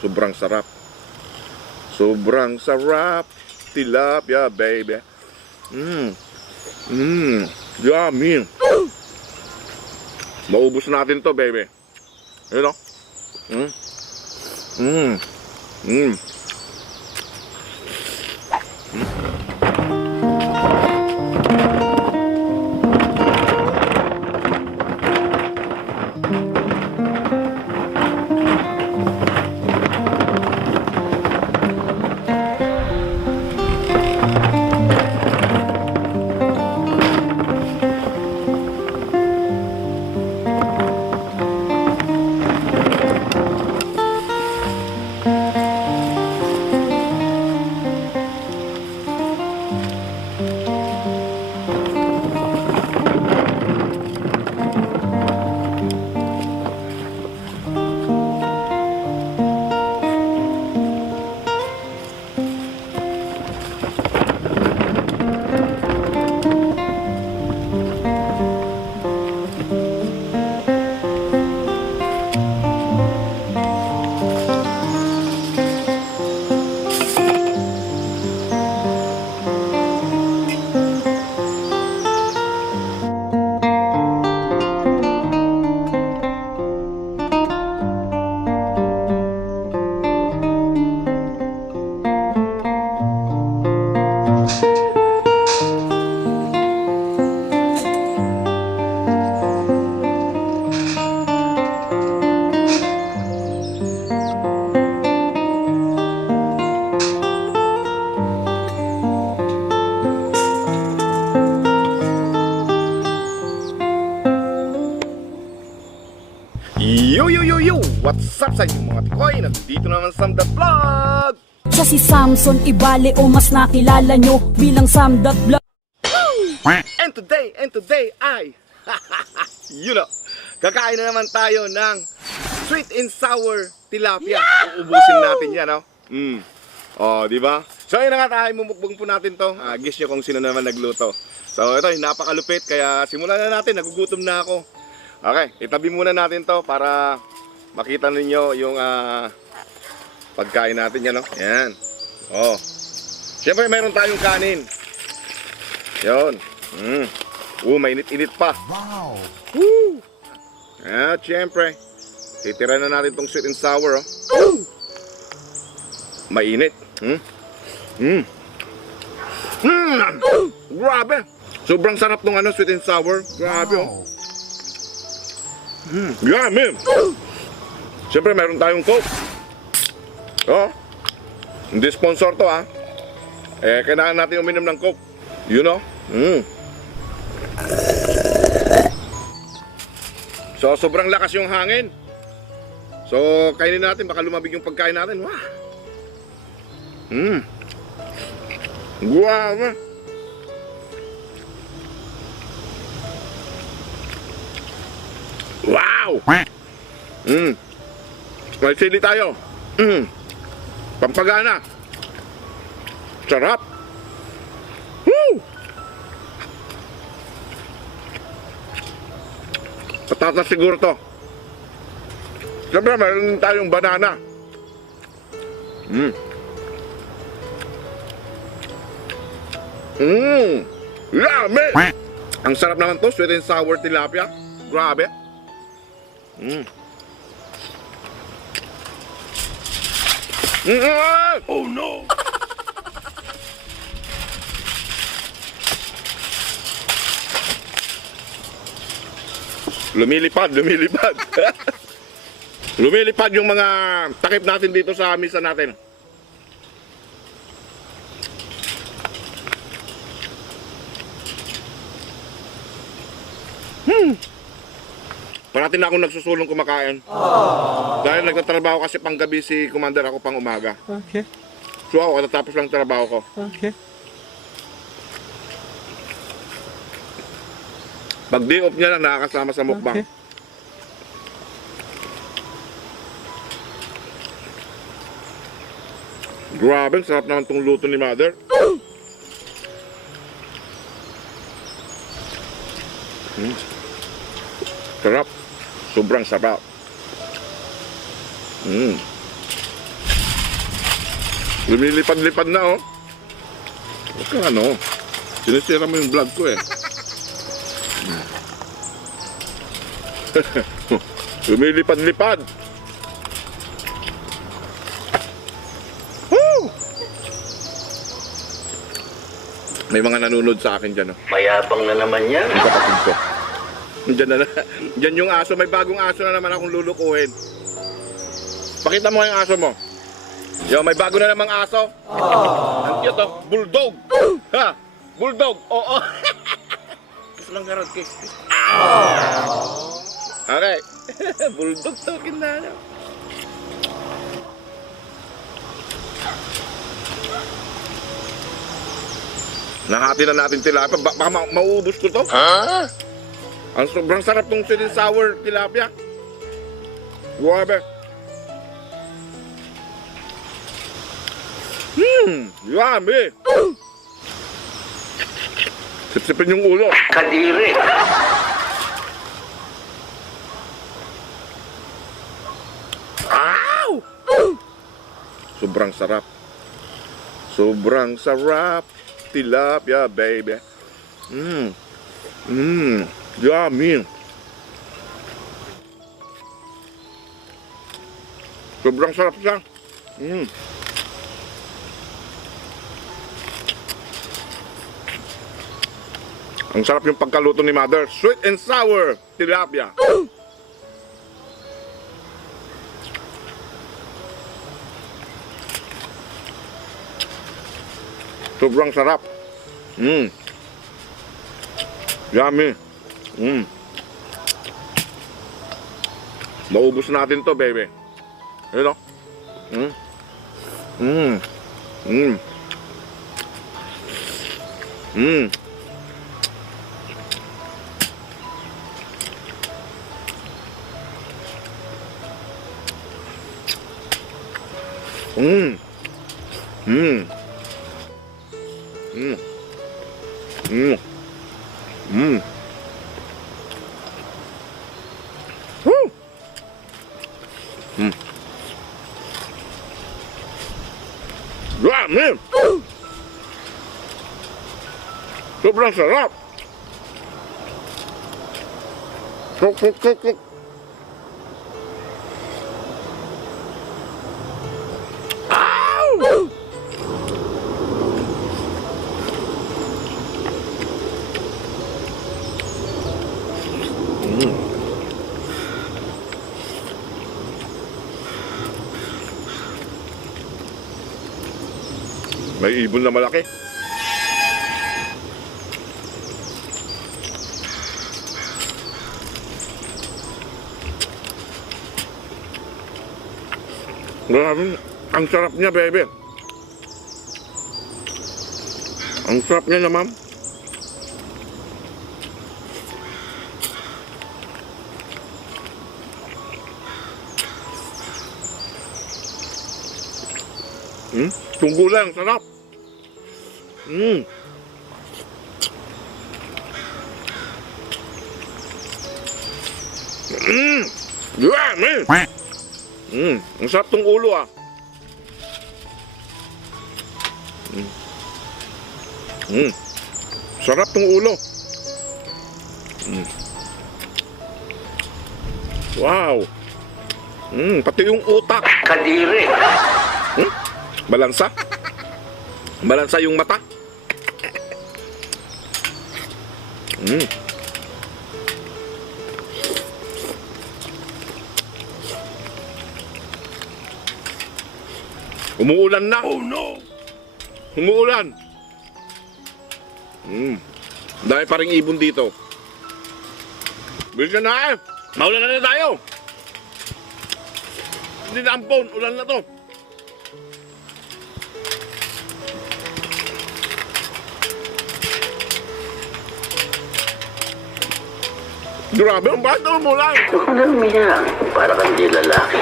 Sobrang sarap. Sobrang sarap. Tilapia, baby. Yummy. Maubos natin to, baby. Ayun o. Yo! What's up sa inyo mga tikoy? Nandito naman sa Samdotvlog! Siya si Samson Ibale o mas nakilala nyo bilang Samdotvlog. And today ay kakain na naman tayo ng sweet and sour tilapia. Uubusin natin yan, no? Di ba? So yun na nga tayo, mumukbang po natin to. Guess nyo kung sino naman nagluto. So ito, napakalupit, kaya simulan na natin. Nagugutom na ako. Okay, itabi muna natin to para makita ninyo yung pagkain natin yan, no? Yan. Siyempre mayroon tayong kanin. Yun. Mainit-init pa. Wow. Woo! At siyempre, titira na natin tong sweet and sour, Mainit. Grabe. Sobrang sarap nung sweet and sour. Grabe, Yummy. Siyempre, meron tayong Coke. Hindi sponsor to, kailangan natin uminom ng Coke. You know? So, sobrang lakas yung hangin. So, kainin natin. Baka lumabig yung pagkain natin. Wow. Grabe. Wow. May sili tayo. Pampagana. Sarap. Woo! Patatas siguro to. Siyempre meron tayong banana. Yummy! Ang sarap naman to, sweet and sour tilapia. Grabe. Oh no! Lumilipad. Lumilipad yung mga takip natin dito sa misa natin. Parating na akong nagsusulong kumakain. Dahil nagtatrabaho kasi panggabi si Commander, ako pang umaga. Okay. So ako, natapos lang trabaho ko. Okay. Pag day off niya lang, nakakasama sa mukbang. Okay. Grabe, sarap naman tong luto ni Mother. Sarap. Sobrang sarap. Lumilipad-lipad na, oh. Huwag ka ano. Sinisira mo yung vlog ko, eh. Lumilipad-lipad. Woo! May mga nanonood sa akin dyan, oh. Mayabang na naman yan. Ang kapatid ko. Diyan yung aso. May bagong aso na naman akong lulukuhin. Pakita mo yung aso mo. Yo, may bago na namang aso. Ang cute, oh. Bulldog. Ha? Bulldog. Oo. Kiss lang garot, kiss. Okay. Bulldog token na. Nahati na natin tilapia. Baka mauubos ko to. Ha? Ang sobrang sarap tong sweet and sour tilapia. Grabe. Yummy. Sipsipin yung ulo. Kadiri. Ow! Sobrang sarap. Sobrang sarap. Tilapia, baby. Yummy. Sobrang sarap siya. Ang sarap yung pagkaluto ni Mother. Sweet and sour tilapia. Sobrang sarap. Yummy. Maubos natin to, baby. Ayun, oh. Yummy. Sobrang sarap. Kuk. May ibon na malaki. Grabe, ang sarap niya, baby. Ang sarap niya na, ma'am. Tunggu lang, sarap. Yummy. Ang sarap tong ulo, ah. Sarap tong ulo. Wow. Pati yung utak. Kadiri. Balansa. Balansa yung mata. Umuulan na. Oh no. Umuulan. Dahil pa ring ibon dito. Bilisan na, eh. Maulan na tayo. Hindi na ampon. Ulan na to. Grabe, ang bakit na umulan? Huwag na umiyak. Para kang di lalaki.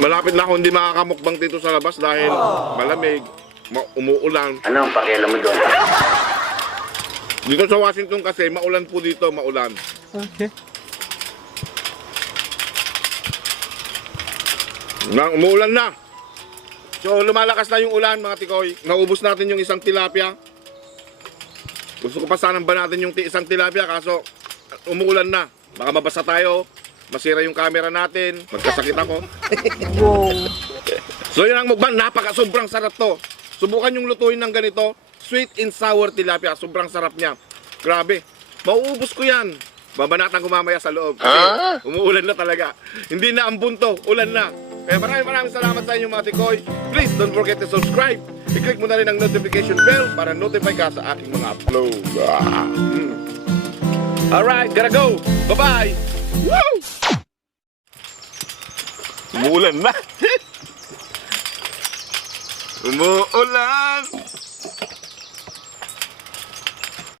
Malapit na ako hindi makakamukbang dito sa labas dahil malamig, umuulan. Ano ang pakialam mo doon? Dito sa Washington kasi, maulan po dito, maulan. Okay. Umuulan na. So lumalakas na yung ulan mga tikoy. Naubos natin yung isang tilapia. Gusto ko pa sanang banatin yung isang tilapia kaso umuulan na. Baka mabasa tayo, masira yung camera natin, magkasakit ako. Wow. So yun ang mukbang, sobrang sarap to. Subukan yung lutuin ng ganito, sweet and sour tilapia, sobrang sarap niya. Grabe, mauubos ko yan. Babanatan ko mamaya sa loob. Kasi umuulan na talaga. Hindi na ambon to, ulan na. Kaya maraming salamat sa inyo mga tikoy. Please don't forget to subscribe. I-click mo na rin ang notification bell para notify ka sa aking mga upload. Alright, gotta go. Bye-bye. Woo! Umuulan na. Umuulan.